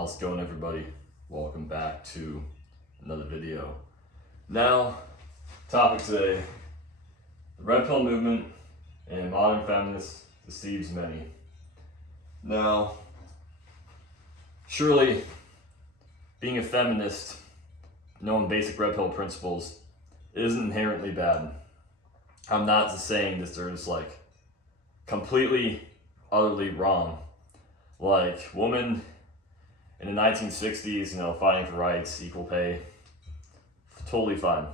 How's it going, everybody? Welcome back to another video. Now, topic today, the red pill movement and modern feminists deceives many. Now, surely being a feminist, knowing basic red pill principles, isn't inherently bad. I'm not saying that they're just like completely, utterly wrong. Like women in the 1960s, fighting for rights, equal pay, totally fine.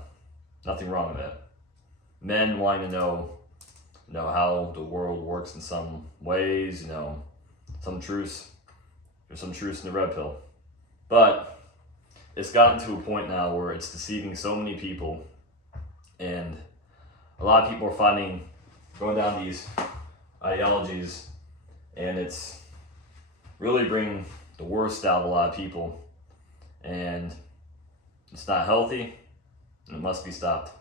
Nothing wrong with that. Men wanting to know how the world works in some ways, some truths. There's some truths in the red pill. But it's gotten to a point now where it's deceiving so many people, and a lot of people are going down these ideologies, and it's really bringing the worst out of a lot of people, and it's not healthy, and it must be stopped.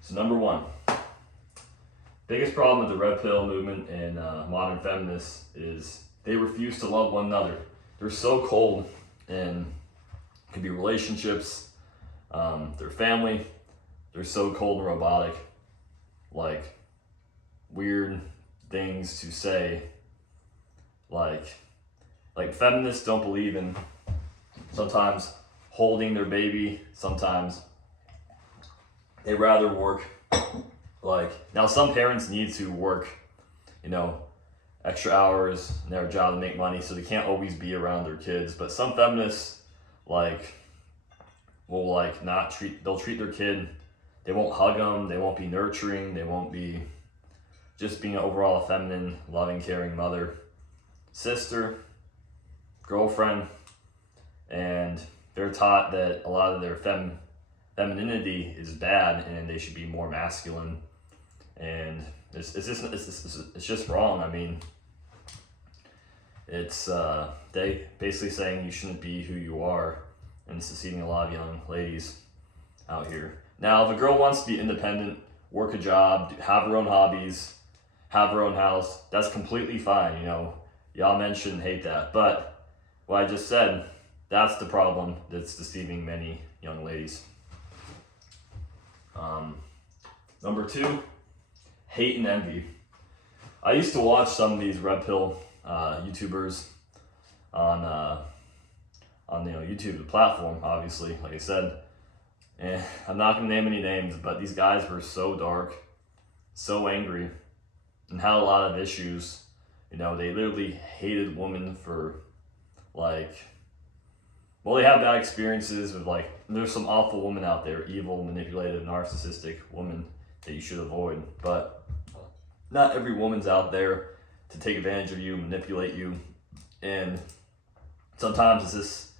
So number one, biggest problem with the red pill movement and modern feminists is they refuse to love one another. They're so cold, and it could be relationships, their family. They're so cold and robotic, like weird things to say. Like feminists don't believe in sometimes holding their baby. Sometimes they rather work. Now some parents need to work, extra hours in their job to make money, so they can't always be around their kids. But some feminists will they'll treat their kid. They won't hug them. They won't be nurturing. They won't be just being an overall feminine, loving, caring mother, sister, girlfriend. And they're taught that a lot of their femininity is bad, and they should be more masculine. And it's just wrong. I mean, it's they basically saying you shouldn't be who you are, and it's deceiving a lot of young ladies out here. Now, if a girl wants to be independent, work a job, have her own hobbies, have her own house, that's completely fine. Y'all men shouldn't hate that. But what I just said, that's the problem that's deceiving many young ladies. Number two, hate and envy. I used to watch some of these red pill YouTubers on YouTube, the platform, obviously, like I said. And I'm not going to name any names, but these guys were so dark, so angry, and had a lot of issues. They literally hated women for they have bad experiences with there's some awful women out there, evil, manipulative, narcissistic women that you should avoid. But not every woman's out there to take advantage of you, manipulate you. And sometimes it's just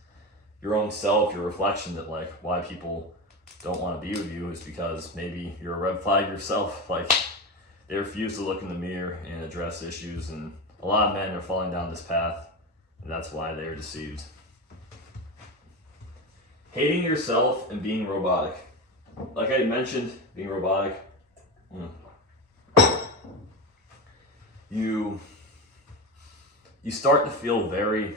your own self, your reflection, that why people don't want to be with you is because maybe you're a red flag yourself. They refuse to look in the mirror and address issues, and a lot of men are falling down this path, and that's why they're deceived. Hating yourself and being robotic. Like I mentioned, being robotic, you start to feel very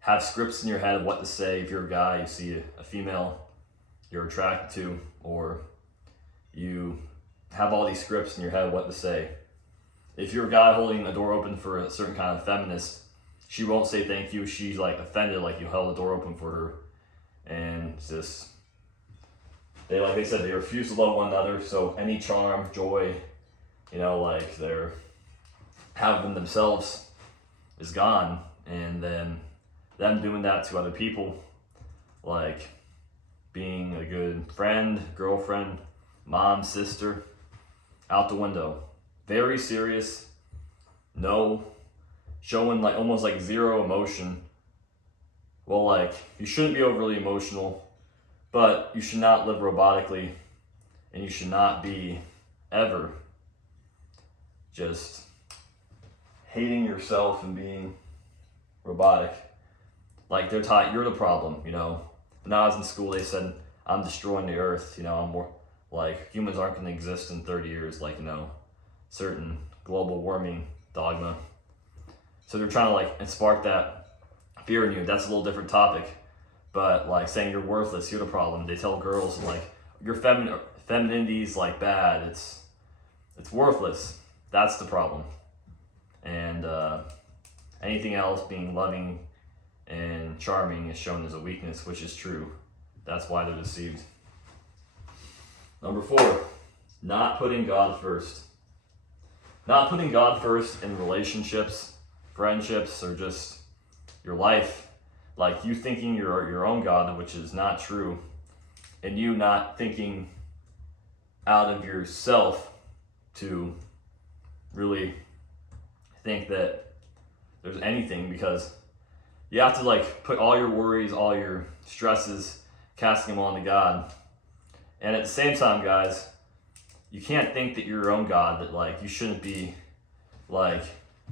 have scripts in your head of what to say. If you're a guy, you see a female you're attracted to, or you have all these scripts in your head of what to say. If you're a guy holding a door open for a certain kind of feminist, she won't say thank you. She's offended you held the door open for her. And it's just, they refuse to love one another. So any charm, joy, they're having themselves is gone. And then them doing that to other people, being a good friend, girlfriend, mom, sister, out the window. Very serious, showing almost zero emotion. Well, you shouldn't be overly emotional, but you should not live robotically, and you should not be ever just hating yourself and being robotic. They're taught you're the problem. When I was in school, they said I'm destroying the earth. I'm more humans aren't going to exist in 30 years. Certain global warming dogma. So they're trying to like spark that fear in you. That's a little different topic. But like saying you're worthless, you're the problem. They tell girls like your femininity is like bad. It's worthless. That's the problem. And anything else, being loving and charming, is shown as a weakness, which is true. That's why they're deceived. Number 4, not putting God first. Not putting God first in relationships, friendships, or just your life. Like you thinking you're your own God, which is not true, and you not thinking out of yourself to really think that there's anything, because you have to like put all your worries, all your stresses, casting them onto God. And at the same time, guys, you can't think that you're your own God, that like you shouldn't be like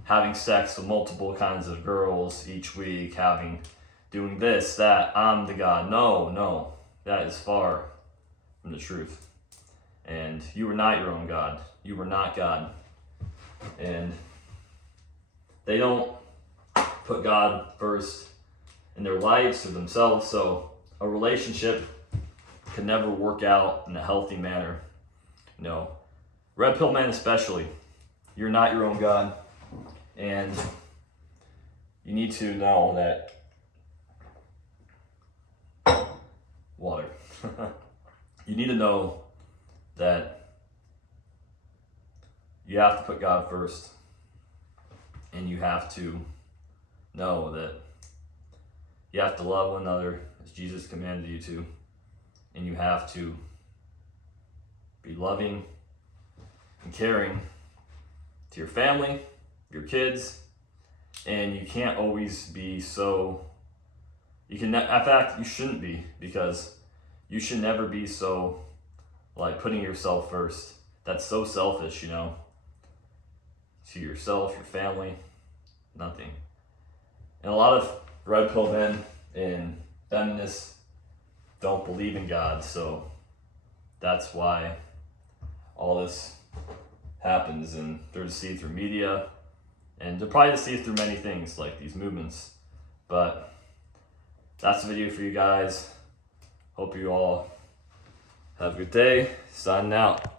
having sex with multiple kinds of girls each week, doing this, that, I'm the God. No, that is far from the truth. And you are not your own God. You are not God. And they don't put God first in their lives or themselves, so a relationship can never work out in a healthy manner. No. Red pill men especially, you're not your own God. And you need to know that water. You need to know that you have to put God first. And you have to know that you have to love one another as Jesus commanded you to. And you have to be loving and caring to your family, your kids, and you can't always be so, in fact, you shouldn't be, because you should never be so like putting yourself first. That's so selfish, to yourself, your family, nothing. And a lot of red pill men and feminists don't believe in God, so that's why all this happens, and they're deceived through media, and they're probably deceived through many things like these movements. But that's the video for you guys. Hope you all have a good day. Signing out.